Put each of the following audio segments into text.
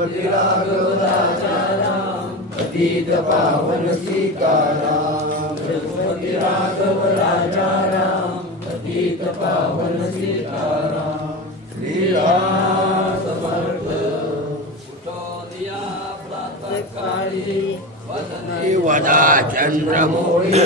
रघुपति राघव राजा राम, पतित पावन सीताराम। रघुपति राघव राजा राम, पतित पावन सीताराम। श्री राम समर्थ। उठो दिया प्रातःकाळी, वदने वदा चंद्रमौळी,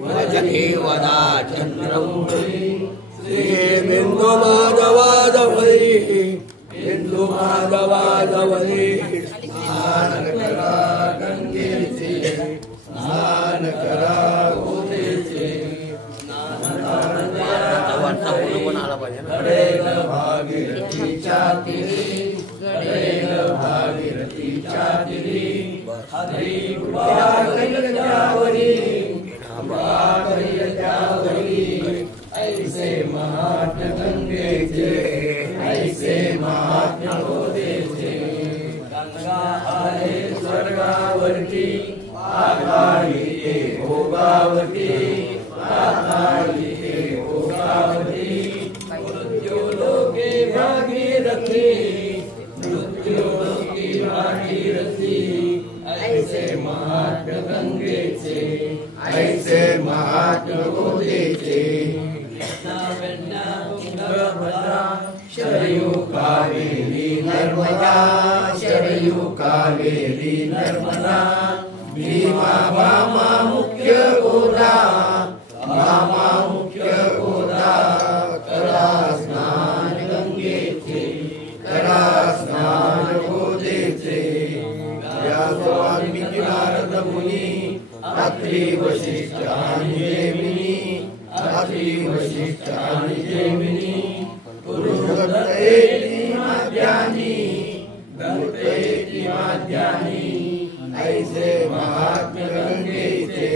वदने वदा चंद्रमौळी। श्री बिंदु माधवाधवरी, बिंदु माधवाधवरी। स्नान करा गंगेचे, स्नान करा गोदेचे। कडेल भागीरथीच्या तीरी, कडेल भागीरथीच्या तीरी। हरी कृपा करील त्यावरी, कृपा करील त्यावरी। ऐसे महात्म्य गंगेचे, ऐसे महात्म्य गोदेचे। गंगा आहे स्वर्गावरती, पाताळी ये भोगावती, पाताळी ये भोगावती। मृत्युलोके भागीरथी, मृत्युलोके भागीरथी। ऐसे महात्म्य गंगेचे, ऐसे महात्म्य गोदेचे। शरयू कावेरी नर्मदा, शरयू कावेरी नर्मदा। भीमा भामा मुख्य गोदा, भामा मुख्य गोदा। करा स्नान गंगेचे, करा स्नान गोदेचे। व्यास वाल्मीकी नारद मुनी, अत्रि वशिष्ठ आणि जैमिनी, अत्रि वशिष्ठ आणि जैमिनी। गुरुदत्तयेति माध्यानि, दत्तयेति माध्यानि। ऐसे महात्म्य गंगेचे,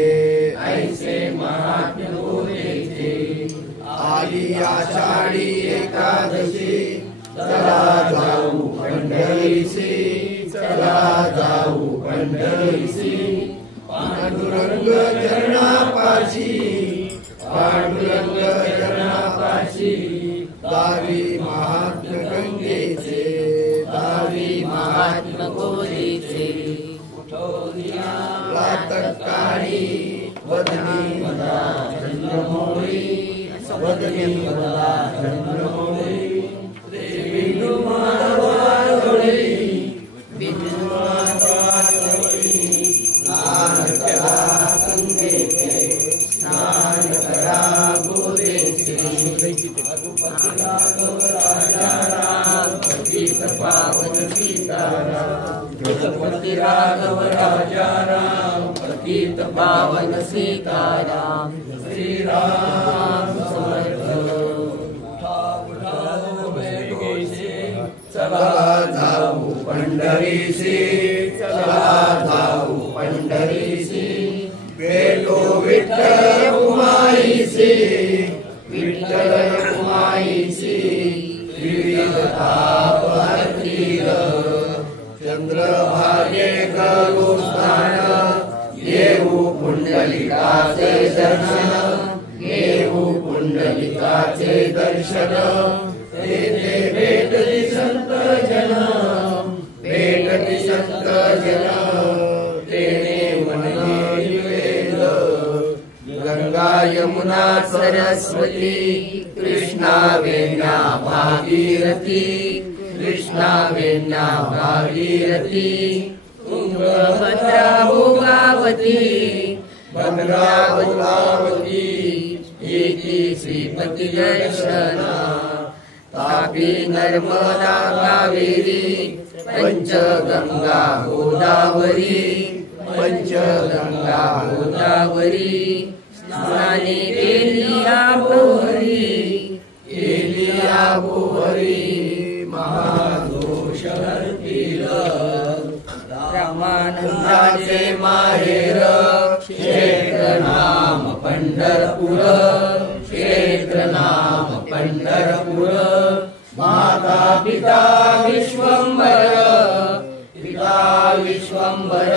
ऐसे महात्म्य गोदेचे। आली आषाढी एकादशी, चला जाऊ पंढरीसी, चला जाऊ पंढरीसी। पांडुरंग चरणापाशी, पांडुरंग चरणापाशी। दावी महात्म्य गंगेचे, दावी महात्म्य गोदेचे। प्रातःकाळी वदनी वदा चंद्रमौळी, वदनी वदा चंद्रमौळी। बिंदु माधवाधवरी, बिंदु माधवाधवरी। स्नान करा गंगेचे, स्नान करा गोदेचे। रघुपति राघव राजा राम, पतित पावन सीताराम। रघुपति राघव राजा राम, पतित पावन सीताराम। श्री राम समर्थ। उठाओ बेगेसे, चला जाऊ पंढरीसी, चला जाऊ पंढरीसी। भेटो विठ्ठल उमाईसी, विठ्ठल उमाईसी। विविध ताप हरतील, चंद्रभागे करू स्नान। येऊ पुंडलिकाचे दर्शन, येऊ पुंडलिकाचे दर्शन। तेथे भेटती संत जन, भेटती संत जन। तेने म्हणे वेद, गंगा यमुना सरस्वती। कृष्णा वेण्या भागीरथी, कृष्णा वेण्या भागीरथी। तुंगभद्रा भोगावती, भद्रा भोगावती। येती श्रीपती दर्शन, तापी नर्मदा कावेरी। पंचगंगा गोदावरी, पंचगंगा गोदावरी। स्नाने केलिया भोरी, केलिया भोरी। महादोष हरतील, रामानंदाचे माहेर। क्षेत्र नाम पंढरपूर, क्षेत्र नाम पंढरपूर। माता पिता विश्वंभर, पिता विश्वंभर।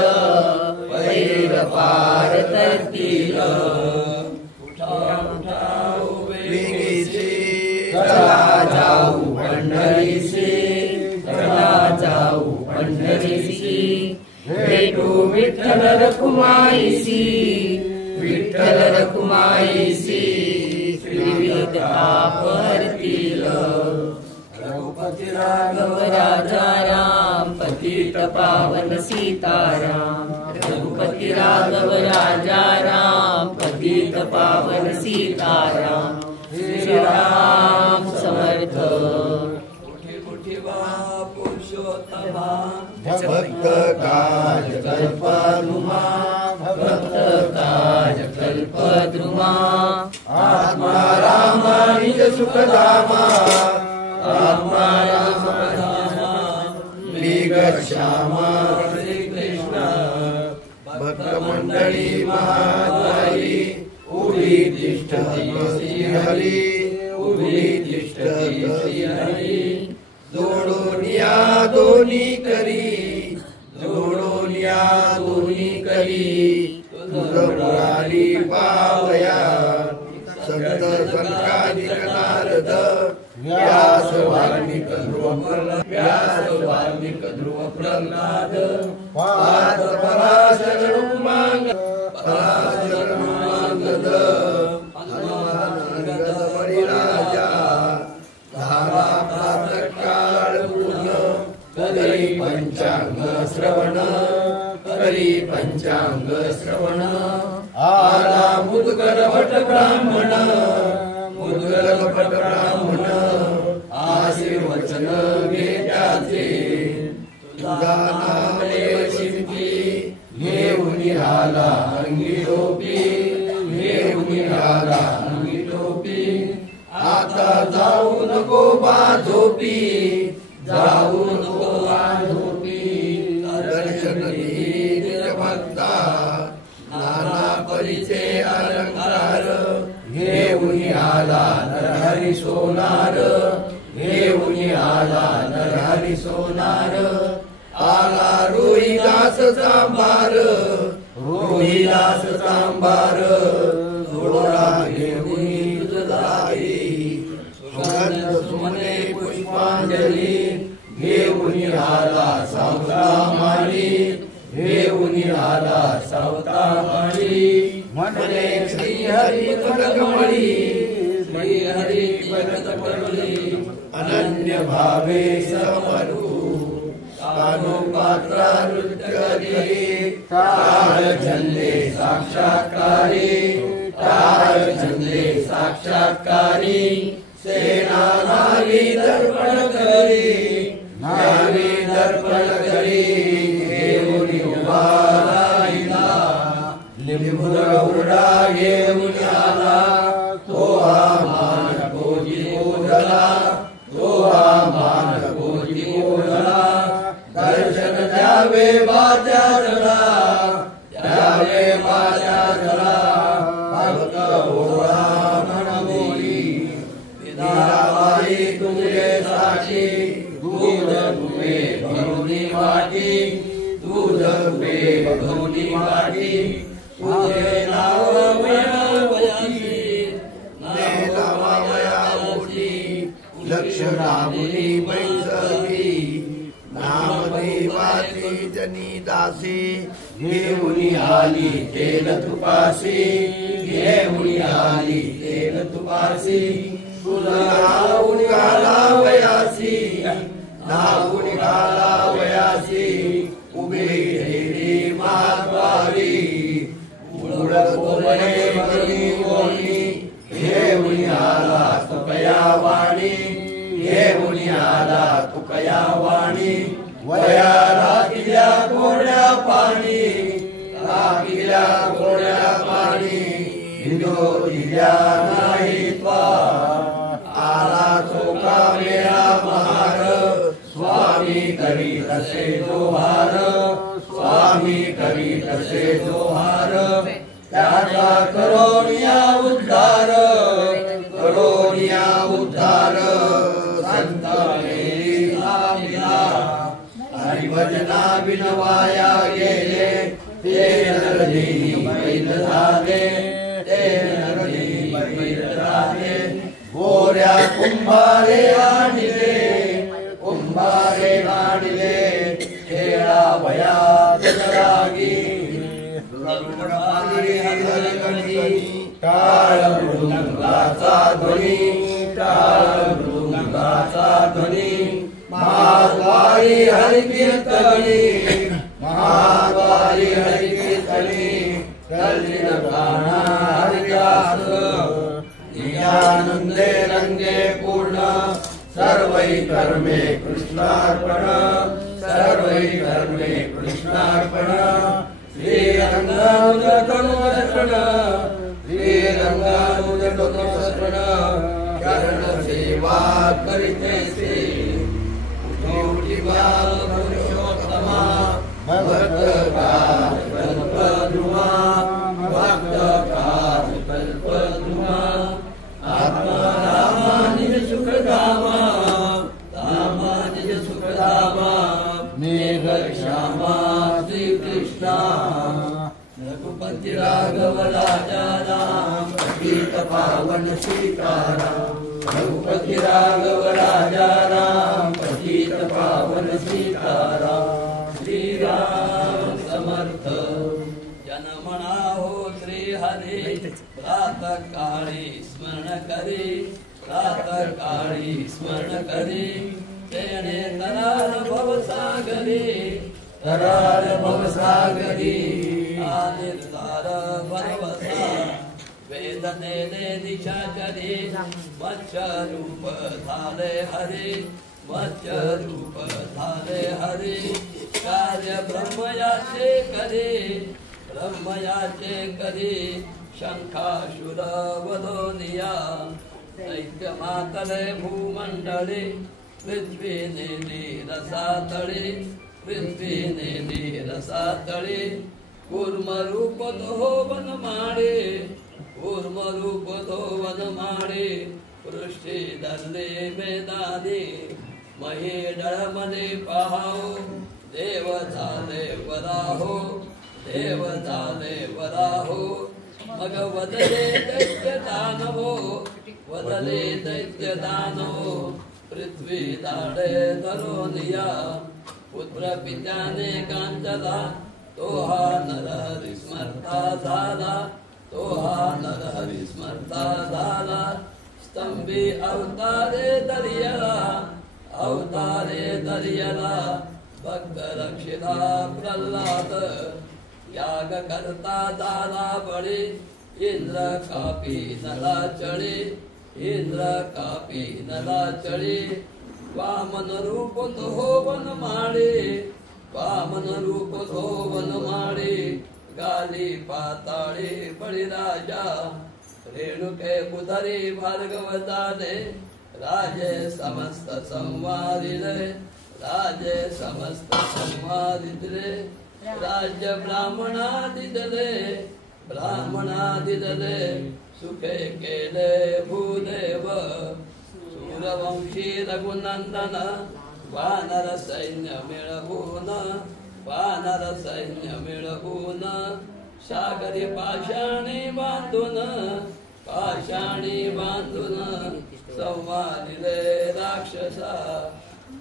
पैर पार तरतील, उठाओ वेगेचे। चला जाऊ पंढरीसी, चला जाऊ पंढरीसी भेटू विठ्ठल रखुमाईसी विठ्ठल रखुमाईसी विविध ताप हरतील रघुपती राघव राजा राम पतित पावन सीताराम रघुपती राघव राजा राम पतित पावन सीताराम श्री राम समर्थ पुरुषोत्तमा भक्त काज कल्पद्रुमा भक्त काज कल्पद्रुमा आत्मा राम निज सुखधामा आत्मा राम श्यामा श्री कृष्ण भक्त मंडळी महाद्वारी उभी तिष्ठति श्री हरी उभी तिष्ठति श्री हरी जोडोनिया दोन्ही करी जोडोनिया दोन्ही करी तुझ मुरारी पावया संत संकादिक नारद व्यास वाल्मिक ध्रुव प्रल्हाद पार्थ पराशर मांगद अंगद परिराजा धारा प्रातः काळ पूर्ण करी पंचांग श्रवण आला मुदगल भट ब्राह्मण आशीर्वचन घेत्याचे तुझा नाम शिंपी घेऊन आला अंगी टोपी आता जाऊ नको बाझोपी दर्शन घे भक्ता नाना परिचय अलंकार घेऊन आला नरहरी सोनार घेऊन आला नरहरी सोनार आला रोहिदास सांबार जोडा घेऊन सुगंध सुमने पुष्पांजली घेऊन आला सावता माळी घेऊन आला सावता माळी म्हणे श्री हरी कमळी श्री हरी कमळी अनन्य भावे समरू कानो पात्रा नृत्य करी टाळ झंडे साक्षात्कारी सेना नावी दर्पण करी घेऊन उभा राहिला लिंबू गौरडा घेऊन आला तो हा मान गोजी ओढला दर्शन द्यावे बाजारला भक्त ओळा म्हणबोली विधाबाई तुझे साक्षी दूध तुझे भरुनी वाटी तुझे नाव वयावती लक्ष रामुनी बैसवी नामदेवाची जनी दासी घेऊन आली तेल तुपासी तुला नाऊन घाला वयासी उभे रेडी मातवारी उडत कोमळे भरली कोणी घेऊन आला तुकया वाणी वया राखिल्या कोरड्या पाणी हिंदो दिल्या नाही त्वा आला चोका मेळा महार स्वामी करी तसे जोहार त्याचा करोनिया उद्धार संत हरिभजना बिनवाया गेले ते नरदेही बैल झाले गोऱ्या कुंभारे आणले महाद्वारी हरि कीर्तनी महाद्वारी हरि कीर्तनी कलिन प्राणा हरिदास नित्यानंदे रंगे पूर्ण सर्वै कर्मे कृष्णार्पण सर्वै कर्मे कृष्णार्पण श्री रंगानुजतनुसरण श्री रंगानुजतनुसरण चरण सेवा करिते से उठी बाल पुरुषोत्तमा भक्त का कल्प द्रुमा भक्त का कल्प द्रुमा आत्मा रामा निज सुख धामा रामा निज सुख धामा मेघ श्यामा श्री कृष्णा रघुपति राघव राजा राम पतित पावन सीताराम रघुपति राघव राजा राम पतित पावन सीताराम श्री राम समर्थ जनमना हो श्री हरि प्रातः काली स्मरण करी प्रातः काली स्मरण करी तेने तरार भव सागरी तरार भव सागरी आनिर्धार भवसा वेदने ने दिशा करी मत्स्य रूप धारे हरि मत्स्य रूप धारे हरि कार्य ब्रह्मयाचे करी शंखाशुर वदोनिया दैत्य मातले भूमंडले पृथ्वी नेली रसातळे पृथ्वी नेली रसातळे कूर्म रूप तो वनमाळे कूर्म रूप तो वनमाळे पृष्ठी धरले वेदाने महेडळमने पहाओ देव झाले वराहो देव झाले वराहो मग वदले दैत्य दानवो वदले दैत्य दानवो पृथ्वी दाडे धरोनिया पुत्र पित्याने कांचला तो हा नरहरी स्मर्ता झाला तो हा नरहरी स्मर्ता झाला स्तंभी अवतारे दर्यला भक्त रक्षिता प्रल्हाद याग करता झाला बळी इंद्र कापी नला चढी इंद्र कापी नला चढी वामन रूप तो वनमाळे वामन रूप तो वनमाळे गाली पाताळे बळीराजा रेणुके बुधरी भार्गव झाले राजे समस्त संवादिले राजे समस्त संवादिले राज्य ब्राह्मणादिदले सुखे केले भूदेव सूरवंशी रघुनंदन वानर सैन्य मिळवून सागरी पाषाणी बांधून संवादिले राक्षसा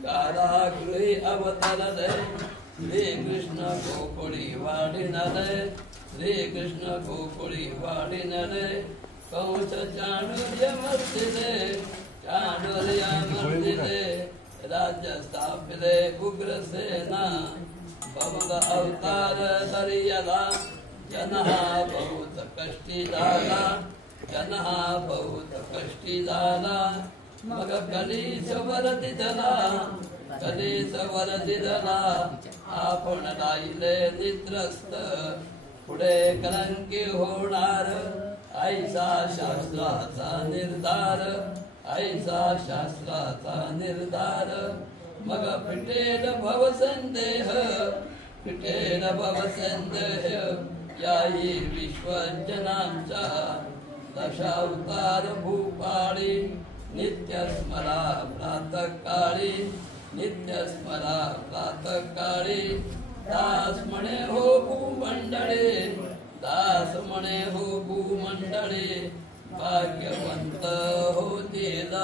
कारागृही अवतरले श्रीकृष्ण गोकुळी वाढिनले कंस चाणूर्य मर्दिले राज्य स्थापिले उग्रसेना बहुध अवतार धरियला जनहा बहुत कष्टी झाला मग कलीस वरती झाला आपण राहिले निद्रस्त पुढे कलंकी होणार ऐसा शास्त्राचा निर्धार मग फिटेल भवसंदेह याही विश्वजनांचा दशावतार भूपाळी नित्य स्मरा प्रातः काळी दास म्हणे हो भूमंडळे भाग्यवंत होतील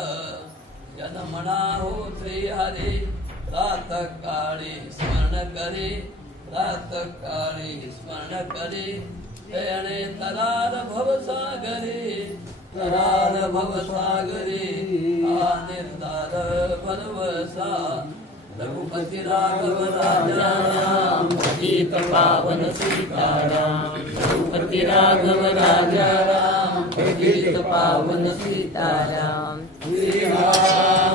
जनमना हो श्री हरी प्रातः काळी स्मरण करी तेणे तरार भवसागरी निर्धार भरवसा रघुपति राघव राजा राम, पतित पावन सीताराम। रघुपति राघव राजा राम, पतित पावन सीताराम। सीताराम।